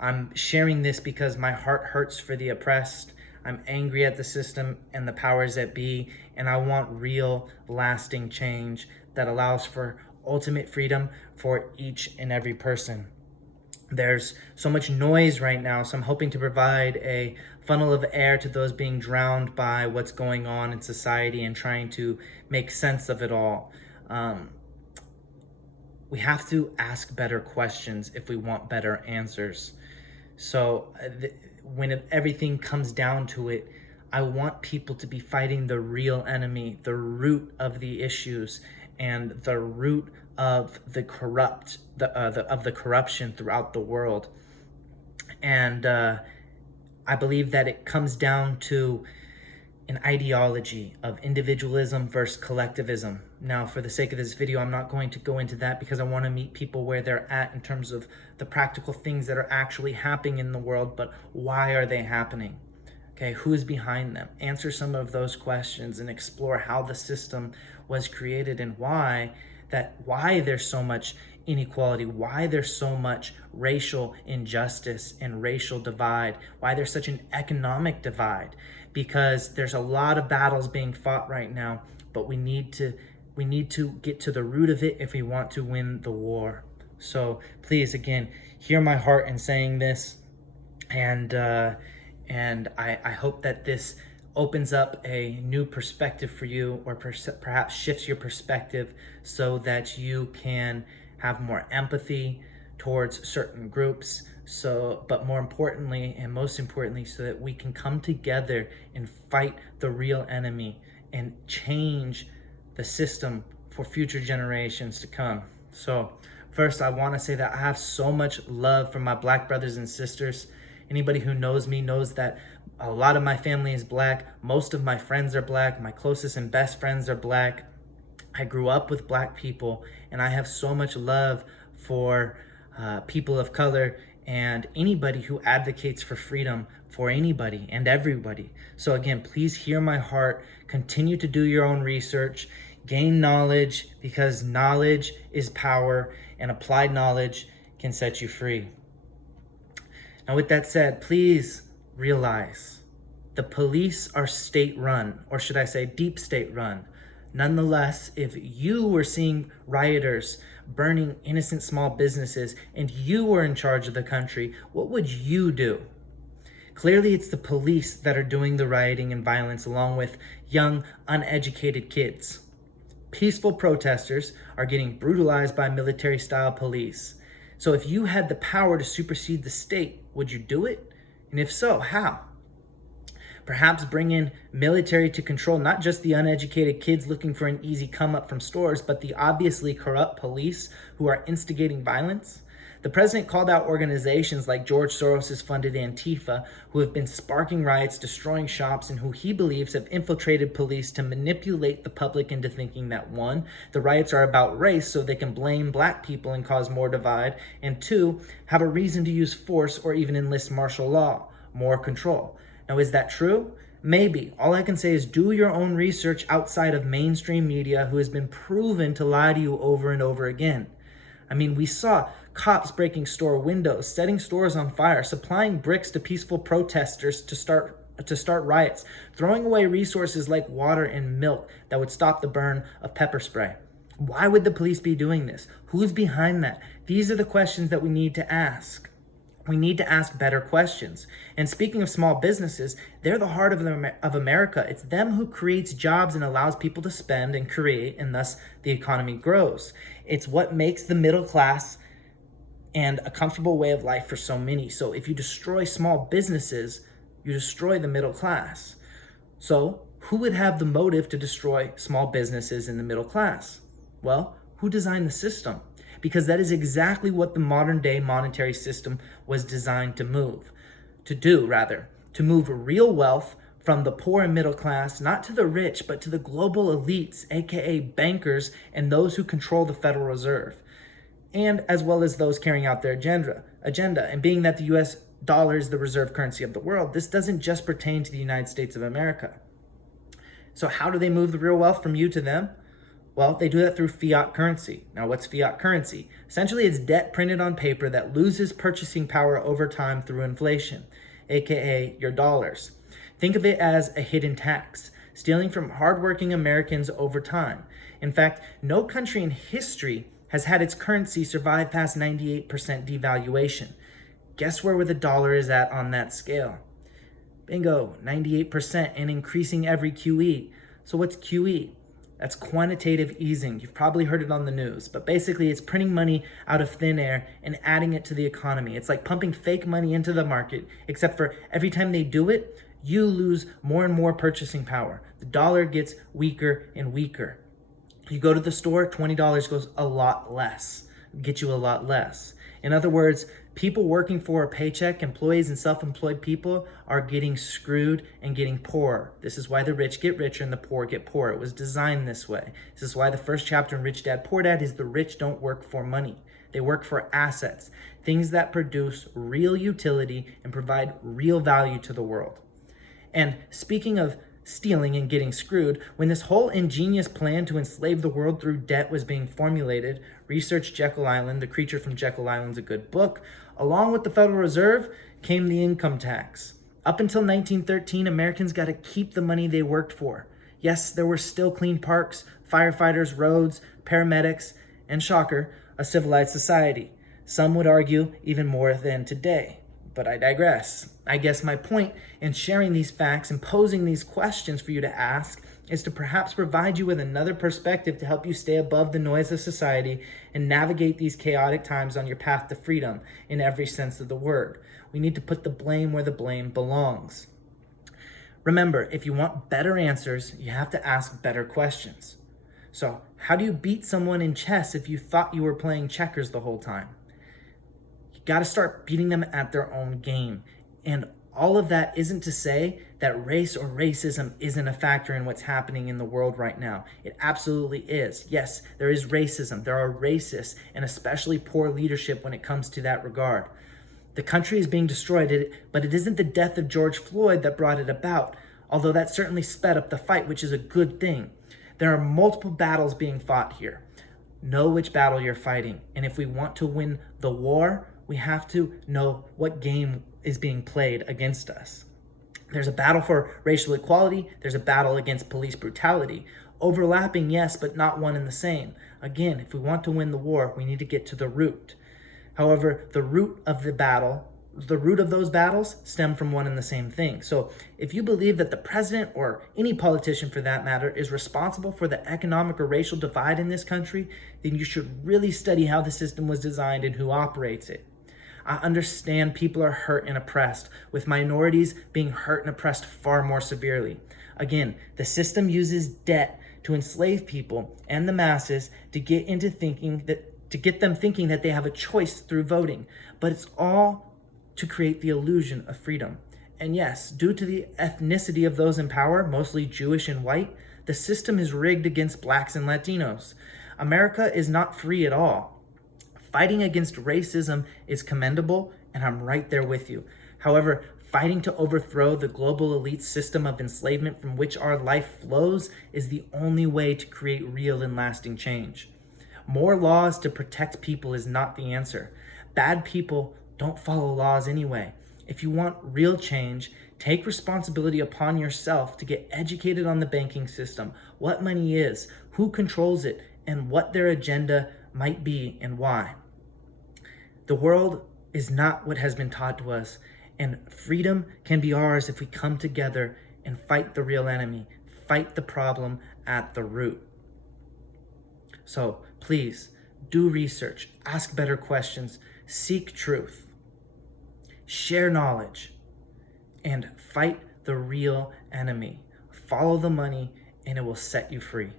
I'm sharing this because my heart hurts for the oppressed. I'm angry at the system and the powers that be, and I want real, lasting change that allows for ultimate freedom for each and every person. There's so much noise right now, so I'm hoping to provide a funnel of air to those being drowned by what's going on in society and trying to make sense of it all. Um, we have to ask better questions if we want better answers. So when everything comes down to it, I want people to be fighting the real enemy, the root of the issues, and the root of the corruption throughout the world. And I believe that it comes down to an ideology of individualism versus collectivism. Now, for the sake of this video, I'm not going to go into that because I want to meet people where they're at in terms of the practical things that are actually happening in the world, but why are they happening? Okay, who is behind them? Answer some of those questions and explore how the system was created and why there's so much inequality, why there's so much racial injustice and racial divide, why there's such an economic divide, because there's a lot of battles being fought right now, but we need to get to the root of it if we want to win the war. So please, again, hear my heart in saying this, and I hope that this opens up a new perspective for you, or perhaps shifts your perspective so that you can have more empathy towards certain groups. So, but more importantly, and most importantly, so that we can come together and fight the real enemy and change the system for future generations to come. So first, I want to say that I have so much love for my Black brothers and sisters. Anybody who knows me knows that a lot of my family is Black. Most of my friends are Black. My closest and best friends are Black. I grew up with Black people, and I have so much love for people of color and anybody who advocates for freedom for anybody and everybody. So again, please hear my heart. Continue to do your own research. Gain knowledge, because knowledge is power, and applied knowledge can set you free. Now, with that said, please realize the police are state-run, or should I say deep state-run. Nonetheless, if you were seeing rioters burning innocent small businesses and you were in charge of the country, what would you do? Clearly, it's the police that are doing the rioting and violence along with young, uneducated kids. Peaceful protesters are getting brutalized by military-style police. So if you had the power to supersede the state, would you do it? And if so, how? Perhaps bring in military to control not just the uneducated kids looking for an easy come up from stores, but the obviously corrupt police who are instigating violence. The president called out organizations like George Soros' funded Antifa, who have been sparking riots, destroying shops, and who he believes have infiltrated police to manipulate the public into thinking that 1, the riots are about race so they can blame Black people and cause more divide, and 2, have a reason to use force or even enlist martial law, more control. Now, is that true? Maybe. All I can say is do your own research outside of mainstream media, who has been proven to lie to you over and over again. I mean, we saw cops breaking store windows, setting stores on fire, supplying bricks to peaceful protesters to start riots, throwing away resources like water and milk that would stop the burn of pepper spray. Why would the police be doing this? Who's behind that? These are the questions that we need to ask. We need to ask better questions. And speaking of small businesses, they're the heart of America. It's them who creates jobs and allows people to spend and create, and thus the economy grows. It's what makes the middle class and a comfortable way of life for so many. So if you destroy small businesses, you destroy the middle class. So who would have the motive to destroy small businesses in the middle class? Well, who designed the system? Because that is exactly what the modern day monetary system was designed to move real wealth from the poor and middle class, not to the rich, but to the global elites, aka bankers, and those who control the Federal Reserve, and as well as those carrying out their agenda. And being that the US dollar is the reserve currency of the world, this doesn't just pertain to the United States of America. So how do they move the real wealth from you to them? Well, they do that through fiat currency. Now, what's fiat currency? Essentially, it's debt printed on paper that loses purchasing power over time through inflation, aka your dollars. Think of it as a hidden tax, stealing from hardworking Americans over time. In fact, no country in history has had its currency survive past 98% devaluation. Guess where the dollar is at on that scale? Bingo, 98% and increasing every QE. So what's QE? That's quantitative easing. You've probably heard it on the news, but basically it's printing money out of thin air and adding it to the economy. It's like pumping fake money into the market, except for every time they do it, you lose more and more purchasing power. The dollar gets weaker and weaker. You go to the store, $20 goes a lot less, get you a lot less. In other words, people working for a paycheck, employees and self-employed people, are getting screwed and getting poorer. This is why the rich get richer and the poor get poorer. It was designed this way. This is why the first chapter in Rich Dad, Poor Dad is the rich don't work for money. They work for assets, things that produce real utility and provide real value to the world. And speaking of stealing and getting screwed, when this whole ingenious plan to enslave the world through debt was being formulated, research Jekyll Island, The Creature from Jekyll Island's a good book, along with the Federal Reserve came the income tax. Up until 1913, Americans got to keep the money they worked for. Yes, there were still clean parks, firefighters, roads, paramedics, and shocker, a civilized society. Some would argue even more than today. But I digress. I guess my point in sharing these facts and posing these questions for you to ask is to perhaps provide you with another perspective to help you stay above the noise of society and navigate these chaotic times on your path to freedom in every sense of the word. We need to put the blame where the blame belongs. Remember, if you want better answers, you have to ask better questions. So, how do you beat someone in chess if you thought you were playing checkers the whole time? Got to start beating them at their own game. And all of that isn't to say that race or racism isn't a factor in what's happening in the world right now. It absolutely is. Yes, there is racism. There are racists and especially poor leadership when it comes to that regard. The country is being destroyed, but it isn't the death of George Floyd that brought it about, although that certainly sped up the fight, which is a good thing. There are multiple battles being fought here. Know which battle you're fighting. And if we want to win the war, we have to know what game is being played against us. There's a battle for racial equality. There's a battle against police brutality. Overlapping, yes, but not one and the same. Again, if we want to win the war, we need to get to the root. However, the root of those battles stem from one and the same thing. So if you believe that the president, or any politician for that matter, is responsible for the economic or racial divide in this country, then you should really study how the system was designed and who operates it. I understand people are hurt and oppressed, with minorities being hurt and oppressed far more severely. Again, the system uses debt to enslave people and the masses to get them thinking that they have a choice through voting. But it's all to create the illusion of freedom. And yes, due to the ethnicity of those in power, mostly Jewish and white, the system is rigged against blacks and Latinos. America is not free at all. Fighting against racism is commendable, and I'm right there with you. However, fighting to overthrow the global elite system of enslavement from which our life flows is the only way to create real and lasting change. More laws to protect people is not the answer. Bad people don't follow laws anyway. If you want real change, take responsibility upon yourself to get educated on the banking system, what money is, who controls it, and what their agenda might be and why. The world is not what has been taught to us, and freedom can be ours if we come together and fight the real enemy, fight the problem at the root. So please do research, ask better questions, seek truth, share knowledge, and fight the real enemy. Follow the money, and it will set you free.